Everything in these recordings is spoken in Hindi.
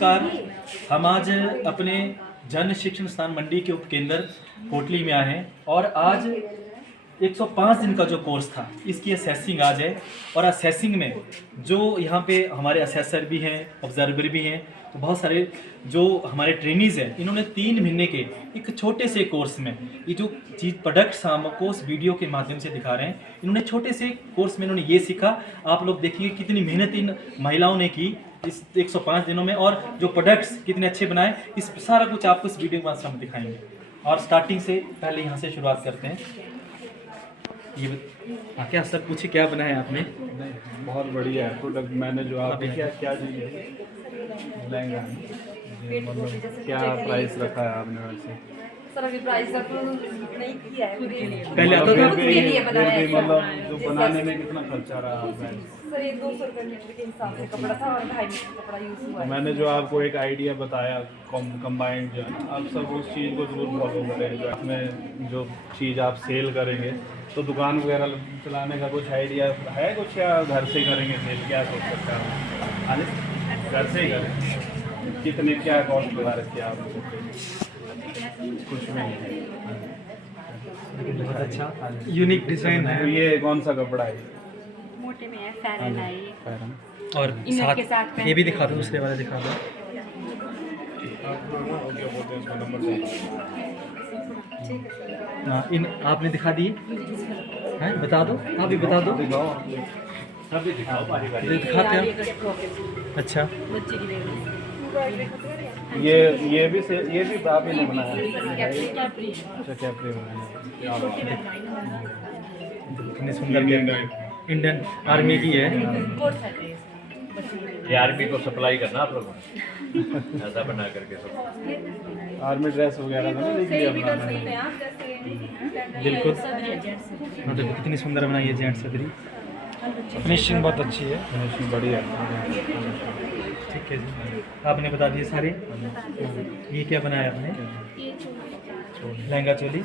नमस्कार। हम आज अपने जन शिक्षण स्थान मंडी के उपकेंद्र कोटली में आए हैं और आज 105 दिन का जो कोर्स था इसकी असेसिंग आज है। और असेसिंग में जो यहाँ पे हमारे असेसर भी हैं, ऑब्जर्वर भी हैं, तो बहुत सारे जो हमारे ट्रेनीज़ हैं, इन्होंने 3 महीने के एक छोटे से कोर्स में ये जो चीज़ प्रोडक्ट्स हम आपको उस वीडियो के माध्यम से दिखा रहे हैं। इन्होंने छोटे से कोर्स में इन्होंने ये सीखा। आप लोग देखिए कितनी मेहनत इन महिलाओं ने की इस 105 दिनों में, और जो प्रोडक्ट्स कितने अच्छे बनाए, इस सारा कुछ आपको इस वीडियो के माध्यम से दिखाएंगे। और स्टार्टिंग से पहले यहाँ से शुरुआत करते हैं। ये क्या सर पूछिए, क्या बनाया आपने? बहुत बढ़िया है प्रोडक्ट। मैंने जो आप क्या चीज़ लहंगा मतलब क्या प्राइस रखा है आपने वैसे? सर अभी प्राइस का तो नहीं किया है, पहले आता था मतलब जो बनाने में कितना खर्चा रहा आपका? सर ये 200 रुपये मीटर के हिसाब से कपड़ा था और 2.5 मीटर कपड़ा यूज़ हुआ है। मैंने जो आपको एक आइडिया बताया कंबाइंड जो है, आप सब उस चीज़ को जरूर फॉलो करें। जो आपने जो चीज़ आप सेल करेंगे तो दुकान वगैरह चलाने का कुछ आइडिया है कुछ, या घर से ही करेंगे सेल? क्या सोच सकते हैं आप? घर से ही करें? कितने क्या कॉस्ट लगा रखी है आपको? कुछ नहीं। बहुत अच्छा यूनिक डिज़ाइन है। तो ये कौन सा कपड़ा है? मोटे में है, फैरन है ये। पैरन। और इनर के साथ साथ ये भी दिखा दो, दूसरे वाले दिखा दो। हाँ, इन आपने दिखा दिए हैं, बता दो, आप भी बता दो। ये दिखाते हैं। अच्छा, बच्चे की ये भी आप ही ने बनाया? अच्छा, कैप्री बनाया। कितनी सुंदर इंडियन आर्मी की है। ये आर्मी को सप्लाई करना आप लोगों ने ऐसा बना करके सब। आर्मी ड्रेस वगैरह तो नहीं देखी अपना? बिल्कुल, मतलब कितनी सुंदर बनाई है जेंट्स सदरी। फिनिशिंग बहुत अच्छी है। फिनिशिंग बढ़िया। ठीक है जी, आपने बता दिए सारे। ये क्या बनाया आपने? लहंगा चोली।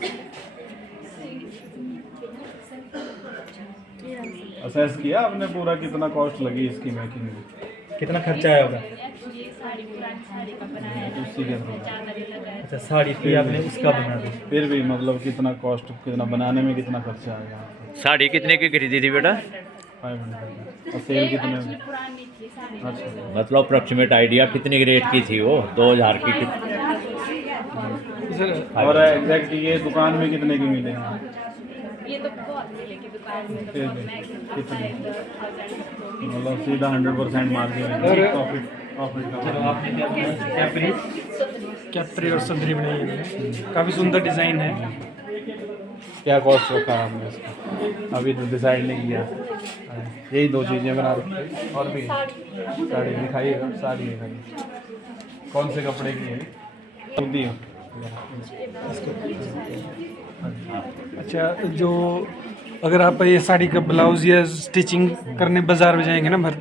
असेस किया आपने पूरा कितना कॉस्ट लगी इसकी मेकिंग में? कितना खर्चा आया होगा? उसी के अंदर। अच्छा, साड़ी थी आपने उसका बना दी। फिर भी मतलब कितना कॉस्ट, कितना बनाने में कितना खर्चा आएगा? साड़ी कितने की खरीदी थी बेटा? 500। और सेल कितने? अच्छा, मतलब अप्रोक्सीमेट आइडिया कितने की रेट की थी वो? 2000 की और एग्जैक्ट ये दुकान में कितने की मिलेगी? ये तो बहुत मिलेगी दुकान में, फिर तो भी मैं कितनी? मतलब सीधा 100% मार्जिन है, प्रॉफिट चलो, का। आपने क्या बनाया? कैप्री और सदरी बनाई है। काफ़ी सुंदर डिज़ाइन है। क्या कॉस्ट रखा है आपने इसका? अभी तो डिसाइड नहीं किया। यही 2 चीज़ें बना रखी और भी साड़ी दिखाइएगा। साड़ी दिखाइए, कौन से कपड़े की है? सूती है। अच्छा, जो अगर आप ये साड़ी का ब्लाउज या स्टिचिंग करने बाज़ार में जाएंगे ना भर,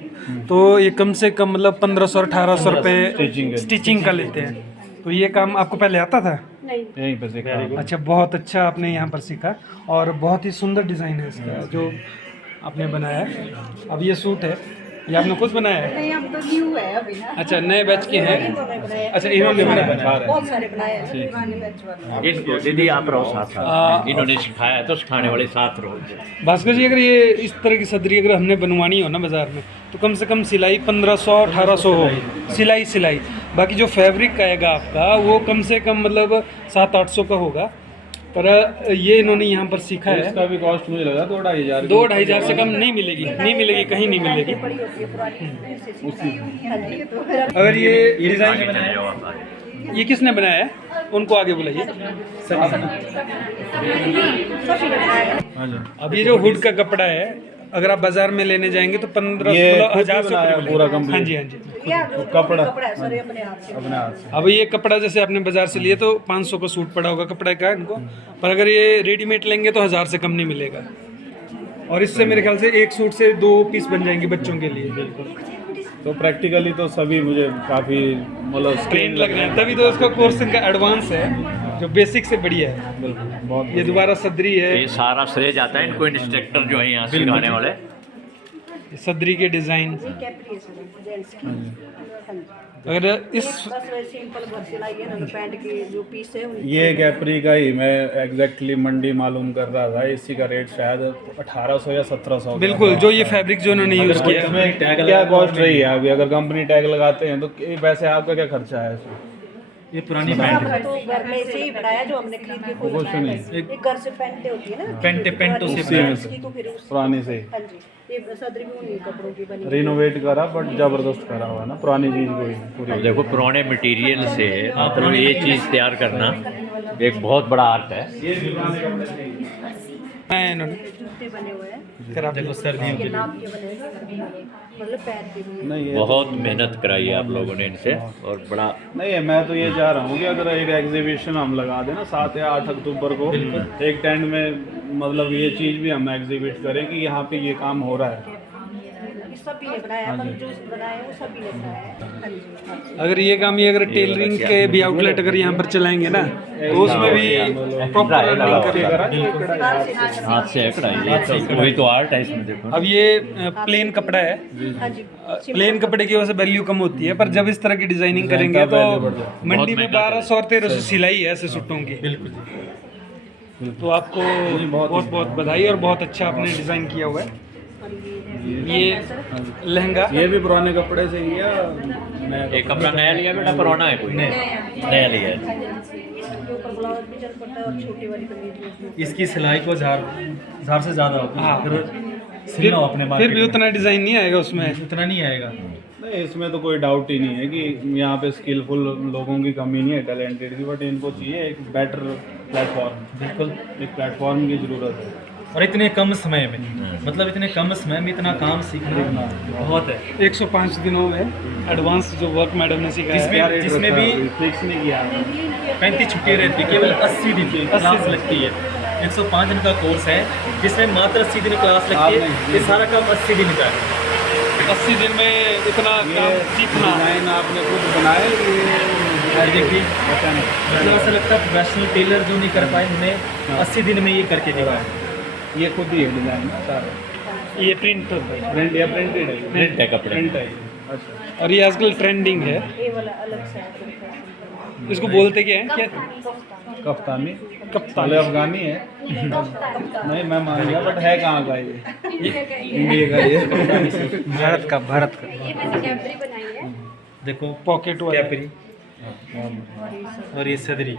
तो ये कम से कम मतलब 1500-1800 रुपये स्टिचिंग का लेते हैं। तो ये काम आपको पहले आता था? यहीं पर सीखा। अच्छा, बहुत अच्छा आपने यहाँ पर सीखा। और बहुत ही सुंदर डिज़ाइन है इसका जो आपने बनाया है। अब ये सूट है, ये आपने खुद बनाया है? नहीं, हम तो न्यू है अभी ना। अच्छा, नए बैच के हैं। अच्छा, इन्होंने बनाया। बहुत सारे बनाए हैं पुराने बैच वाले। इनको दीदी आप रहो साथ, इन्होंने सिखाया है तो सिखाने वाले साथ रहो। भास्कर जी, अगर ये इस तरह की सदरी अगर हमने बनवानी हो ना बाज़ार में, तो कम से कम सिलाई 1500-1800 हो सिलाई। बाकी जो फैब्रिक आएगा आपका वो कम से कम मतलब 700-800 का होगा। पर ये इन्होंने यहाँ पर सीखा है। इसका भी कॉस्ट मुझे लगा 2-2,500। 2-2,500 से कम नहीं मिलेगी, कहीं नहीं मिलेगी। अगर ये डिज़ाइन बनाया ये किसने बनाया है? उनको आगे बुलाइए। अब ये जो हुड का कपड़ा है, अगर आप बाजार में लेने जाएंगे तो 1500-16,000 से पूरा कंप्लीट? हाँ जी, हाँ जी। कपड़ा सर अपने हाथ से। अपने हाथ से। अब ये कपड़ा जैसे आपने बाजार से लिए तो 500 का सूट पड़ा होगा कपड़े का इनको, पर अगर ये रेडीमेड लेंगे तो 1000 से कम नहीं मिलेगा। और इससे मेरे ख्याल से एक सूट से 2 पीस बन जाएंगे बच्चों के लिए। बिल्कुल, तो प्रैक्टिकली तो सभी मुझे काफ़ी मतलब ट्रेन लग रहे हैं, तभी तो उसका कोर्स इनका एडवांस है, जो बेसिक से बढ़िया है। बिल्कुल, बहुत ये दोबारा सदरी है, ये सारा श्रेय जाता है इनको इंस्ट्रक्टर जो है यहाँ सिखाने वाले। सदरी के डिज़ाइन। कैप्री है सर, जेंट्स की। हाँ जी। अगर इस बस वैसे सिंपल घर सिलाई है ना, पैंट के जो पीस है उनकी। ये कैपरी का ही मैं एग्जैक्टली मंडी मालूम कर रहा था, इसी का रेट शायद 1800 या 1700। बिल्कुल जो ये फैब्रिक जो उन्होंने यूज़ किया है, इसमें टैग क्या कॉस्ट रही है अभी? अगर कंपनी टैग लगाते हैं तो वैसे आपका क्या खर्चा है इसमें? ये पुरानी हमने पैंट तो घर में से ही बनाया, जो हमने खरीद के कोई बनाया नहीं। एक घर से पैंटें होती है ना, पेंटों से पुरानी बनाया। उसकी तो फिर पुरानी से ही हाँ जी, ये सदरी भी उन्हीं कपड़ों की बनी। रिनोवेट करा, बट जबरदस्त करा हुआ ना, पुरानी चीज को ही पूरी। अब देखो पुराने मटेरियल से मतलब ये चीज़ तैयार करना एक बहुत बड़ा आर्ट है। इन्होंने जूते बने हुए हैं, खराब देखो सर्दियों के ये लिए नाप के बने हुए हैं, मतलब पैर के लिए। नहीं ये बहुत मेहनत कराई है आप लोगों ने इनसे और बड़ा नहीं है, मैं तो ये चाह रहा हूँ कि अगर एक एग्जीबिशन हम लगा दें ना 7 या 8 अक्टूबर को एक टेंट में, मतलब ये चीज़ भी हम एग्जीबिट करें कि यहाँ पे ये काम हो रहा है। ये सभी ने बनाया, हम जो बनाए वो सभी ने बनाया है। हाँ जी, हाँ जी। अगर ये काम ये अगर टेलरिंग के भी आउटलेट अगर यहाँ पर चलाएंगे ना तो उसमें भी प्रॉपर अर्निंग करेगा। हाथ से है कढ़ाई, वही तो आर्ट है इसमें देखो। अब ये प्लेन कपड़ा है, हाँ जी, प्लेन कपड़े की वजह से वैल्यू कम होती है, पर जब इस तरह की डिजाइनिंग करेंगे तो मंडी में 1200 और 1300 सिलाई है ऐसे सूटों की। बिल्कुल। तो आपको बहुत बहुत बधाई, और बहुत अच्छा आपने डिज़ाइन किया हुआ है। ये लहंगा ये भी पुराने कपड़े से ही है। एक कपड़ा नया लिया बेटा, पुराना है कोई नया लिया है। इसके ऊपर ब्लाउज भी चल पड़ता है और छोटी वाली कमीज भी उसमें। इसकी सिलाई को झार से ज़्यादा होती है। हाँ। अगर सिलना हो अपने फिर मार्केट भी में, उतना डिज़ाइन नहीं आएगा उसमें। उतना नहीं आएगा। नहीं, इसमें तो कोई डाउट ही नहीं है कि यहाँ पे स्किलफुल लोगों की कमी नहीं है, टैलेंटेड की, बट इनको चाहिए एक बेटर प्लेटफॉर्म। बिल्कुल। एक प्लेटफॉर्म की ज़रूरत है। और इतने कम समय में, मतलब इतने कम समय में इतना काम सीखना बहुत है। 105 दिनों में एडवांस जो वर्क मैडम ने सिखाया है, जिसमें भी फिक्स नहीं किया। 35 छुट्टियाँ रहती है, केवल 80 दिन की क्लास लगती है। 105 दिन का कोर्स है जिसमें मात्र 80 दिन क्लास लगती है। ये सारा काम 80 दिन का है। 80 दिन में इतना काम सीखना। डिज़ाइन आपने खुद बनाए और देखिए, मतलब ऐसा लगता है प्रोफेशनल टेलर जो नहीं कर पाए, उन्हें 80 दिन में ये करके दिखाया। ये खुद ही है डिज़ाइन सारा। ये प्रिंट होता है, प्रिंट या प्रिंटेड है? प्रिंट है कपड़े। प्रिंट है। अच्छा। और ये आजकल ट्रेंडिंग है। ये वाला अलग से है। इसको बोलते क्या है? क्या कफ्तानी? कप्तान। पहले अफगानी है। नहीं मैं मान गया, बट है कहाँ का ये? इंडिया का ये। भारत का, भारत का। ये मैंने कैपरी बनाई है। देखो पॉकेट वाला। कैपरी और ये सदरी।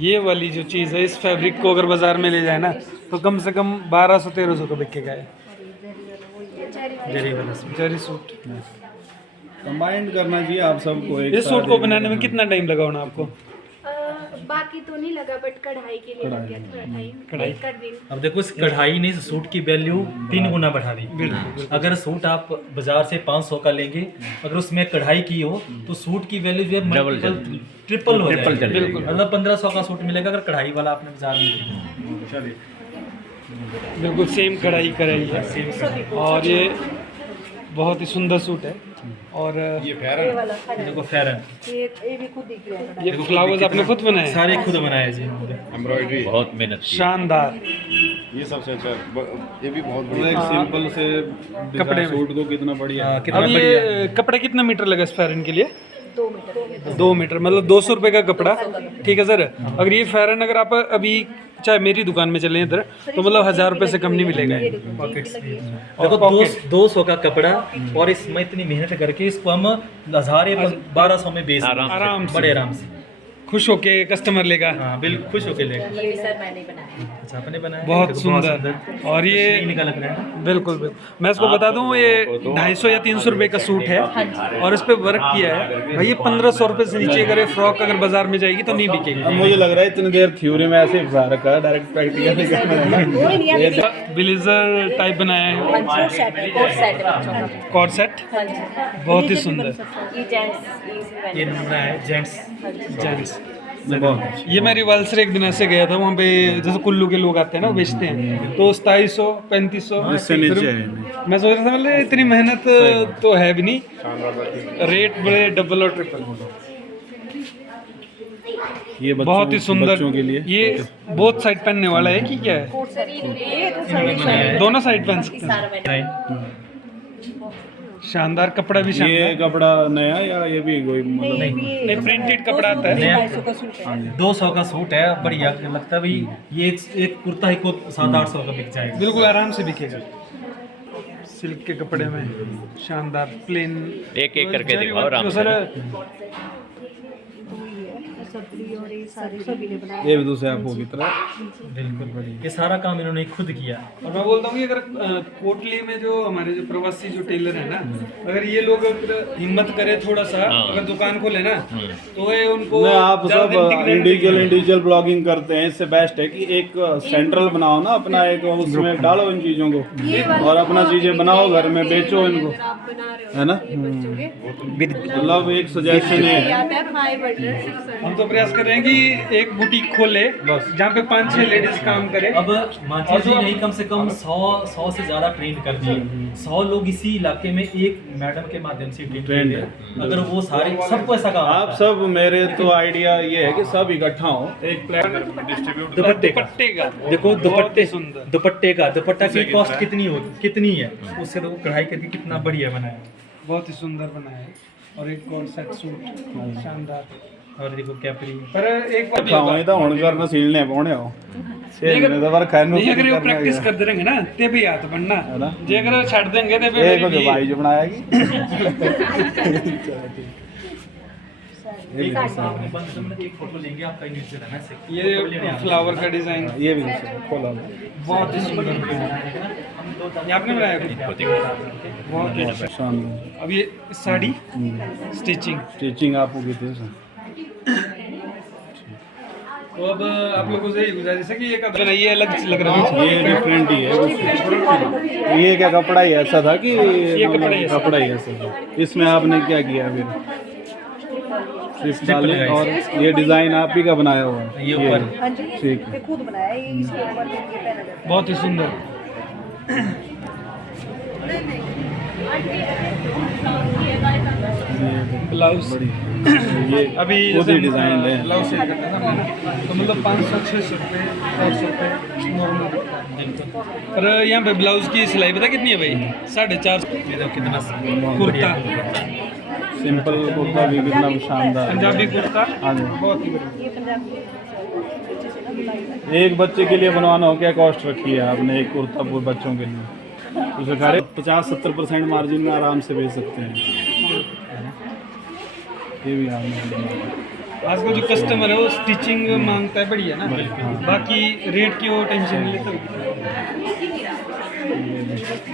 ये वाली जो चीज़ है, इस फैब्रिक को अगर बाजार में ले जाए ना तो कम से कम 1200-1300 का बिकेगा है। जरी वाला सूट। जरी सूट। कंबाइंड करना चाहिए आप सबको। एक इस सूट को बनाने में कितना टाइम लगा होना आपको? बाकी तो नहीं लगा, बट कढ़ाई के लिए लग गया थोड़ा टाइम। कढ़ाई। कर दिन अब देखो, इस कढ़ाई ने सूट की वैल्यू 3 गुना बढ़ा दी। बिल्कुल। अगर सूट आप बाजार से 500 का लेंगे, अगर उसमें कढ़ाई की हो तो सूट की वैल्यू जो है डबल ट्रिपल हो ट्रिपल जाएगी। चली जाएगी। मतलब 1500 का सूट मिलेगा अगर कढ़ाई वाला आपने बाजार में। चलिए। बिल्कुल सेम कढ़ाई कराई है, और ये बहुत ही सुंदर सूट है। और ये वाला था। देखो फेरन, ये भी खुद ही किया है। ये फ्लावर्स आपने खुद बनाए? सारे खुद बनाए जी। एम्ब्रॉयडरी बहुत मेहनत की। शानदार। ये सबसे अच्छा ये भी बहुत मतलब एक सिंपल से कपड़े कपड़े में। सूट को कितना बढ़िया है। कितना अब बढ़िया। ये कपड़ा कितना मीटर लगा इस फेरन के लिए? 2 मीटर। 2 मीटर, मतलब 200 रुपये का कपड़ा। ठीक है सर। अगर ये फेरन अगर आप अभी चाहे मेरी दुकान में चलें इधर, तो मतलब 1000 रुपये से कम नहीं मिलेगा। पॉकेट्स भी देखो, 200 का कपड़ा, और इसमें इतनी मेहनत करके इसको हम 1000 या 1200 में बेच आराम से। बड़े आराम से। खुश होके कस्टमर लेगा। हाँ बिल्कुल, खुश होके लेगा। ये सर मैंने बनाया। अच्छा, आपने बनाया? बहुत देखो, सुंदर। और ये इन्हीं का लग रहा है। बिल्कुल बिल्कुल। मैं इसको बता दूं, ये 250 या 300 रुपये का सूट है, और इस पे वर्क किया है भाई। ये 1500 रुपये से नीचे अगर ये फ्रॉक अगर बाजार में जाएगी तो नहीं बिकेगी। अब मुझे लग रहा है इतनी देर थ्योरी में ऐसे ही फंसा रखा है, डायरेक्ट प्रैक्टिकल नहीं करना है। ब्लेजर टाइप बनाया है, कोट सेट है बच्चों का। Cord set. हाँ जी। बहुत ही सुंदर। ये जेंट्स ये नमूना है जेंट्स। जेंट्स। बहुत ये मैं रिवाल्सर एक दिन ऐसे गया था, वहाँ पे जैसे कुल्लू के लोग आते हैं ना, वो बेचते हैं, तो 2700 3500 इससे नीचे है। मैं सोच रहा था मतलब इतनी मेहनत तो है भी नहीं, रेट बड़े डबल और ट्रिपल। ये बहुत ही सुंदर। बच्चों के लिए ये बोथ साइड पहनने वाला है कि क्या है? ये तो साइड दोनों साइड पहन सकते हैं। सारा मैंने। शानदार कपड़ा भी ये शानदार। कपड़ा नया या ये भी कोई मतलब नहीं, printed कपड़ा आता है। 200 का सूट है। 200 का सूट है, बढ़िया लगता है भाई। ये एक कुर्ता ही को 700-800 का बिक जाएगा। बिल्कुल आराम से बिकेगा। सिल्क के कपड़े में शानदार प्लेन एक एक करके दिखाओ आराम से। सर सदरी और ये सारे सभी ने बनाया। ये भी दूसरे आपको की तरह बिल्कुल बढ़िया, ये सारा काम इन्होंने खुद किया। और मैं बोलता हूँ कि अगर कोटली में जो हमारे जो प्रवासी जो टेलर है ना, अगर ये लोग अगर हिम्मत करे थोड़ा सा, हाँ। अगर दुकान खोले ना, तो ये उनको नहीं, आप ज़्यादा सब दिन टिकने नहीं इंडिविजुअल देंगे। इंडिविजुअल ब्लॉगिंग करते हैं, इससे बेस्ट है कि एक सेंट्रल बनाओ ना अपना, एक उसमें डालो इन चीज़ों को और अपना चीज़ें बनाओ, घर में बेचो इनको, आप बना रहे हो है ना। मतलब एक सजेशन है। आता है 500 हम तो प्रयास कर रहे हैं कि एक बुटीक खोले जहाँ पे 5-6 लेडीज काम करे। अब माची जी नहीं, कम से कम 100 से ज़्यादा ट्रेन कर दिए। 100 लोग इसी इलाके में एक मैडम के माध्यम से ट्रेन है। अगर वो सारे सबको ऐसा काम आप सब, मेरे तो आइडिया ये है कि सब इकट्ठा हो, एक प्लान डिस्ट्रीब्यूट। दुपट्टे का देखो, दुपट्टे सुंदर। दुपट्टा की कॉस्ट कितनी है, उससे तो कढ़ाई करके कितना बढ़िया बनाया। बहुत ही सुंदर बनाया है। और एक और सेट सूट शानदार। और देखो कैपरी, पर एक बार खाओ तो हुण करना सीलने पौने हो सीलने तो पर खाने नहीं, अगर वो प्रैक्टिस करते रहेंगे ना ते भी हाथ बनना, जे अगर छाड़ देंगे ते ये को जो भाई जो बनाया की एक फोटो लेंगे आपका नीचे रहना से। ये फ्लावर का डिजाइन ये भी खोला बहुत ही सुंदर बनाया है। ये आपने बनाया खुद? बहुत ही अच्छा। शानदार। अब ये साड़ी स्टिचिंग, स्टिचिंग आपको की थी सर। तो अब आप लोगों से यही गुजारिश है कि ये कब ये अलग लग रहा है। ये डिफरेंट ही है। ये क्या कपड़ा ही ऐसा था कि कपड़ा ही ऐसा था। इसमें आपने क्या किया फिर? स्ट्रिप डाले और ये डिजाइन आप ही का बनाया हुआ है? ये ऊपर हाँ जी, ठीक ये खुद बनाया है, ये इसके ऊपर ये पहना जाता है। बहुत ही सुंदर। ब्लाउज ये अभी खुद ही डिजाइन है। ब्लाउज से करते हैं ना, तो मतलब 500-600 रुपये 400 रुपये नॉर्मल। पर यहाँ पे ब्लाउज की सिलाई पता कितनी है भाई? 450। कितना कुर्ता, सिंपल कुर्ता भी कितना शानदार है। पंजाबी कुर्ता, हाँ जी। बहुत ही बढ़िया। ये पंजाबी अच्छे से ना बुनाई है। एक बच्चे के लिए बनवाना हो क्या कॉस्ट रखी है आपने एक कुर्ता पूरे बच्चों के लिए? तो सरकार 50-70% मार्जिन में आराम से बेच सकते हैं। ये भी आपने आजकल जो कस्टमर है वो स्टिचिंग मांगता है बढ़िया ना, बाकी रेट की वो टेंशन नहीं लेते।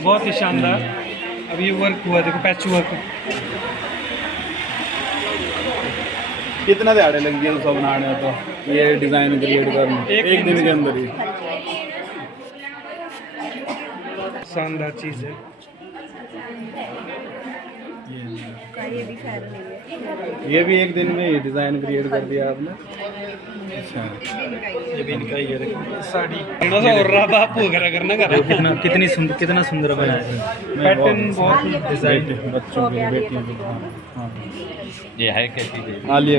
बहुत ही शानदार। अब ये वर्क हुआ देखो, पैच वर्क। कितना दिहाड़े लग गए उसको बनाने तो ये डिज़ाइन क्रिएट करने? एक दिन के अंदर ही। शानदार चीज़ है। ये भी खैर नहीं है। ये भी एक दिन में ये डिज़ाइन क्रिएट कर दिया आपने? अच्छा, ये भी इनका ही है। देखो साड़ी थोड़ा सा और रहा बाप वगैरह करना कर कितना सुंदर बनाया है। पैटर्न बहुत ही डिज़ाइन बच्चों के, बेटियों के। हाँ हाँ, ये है क्या चीज़ है? आलिया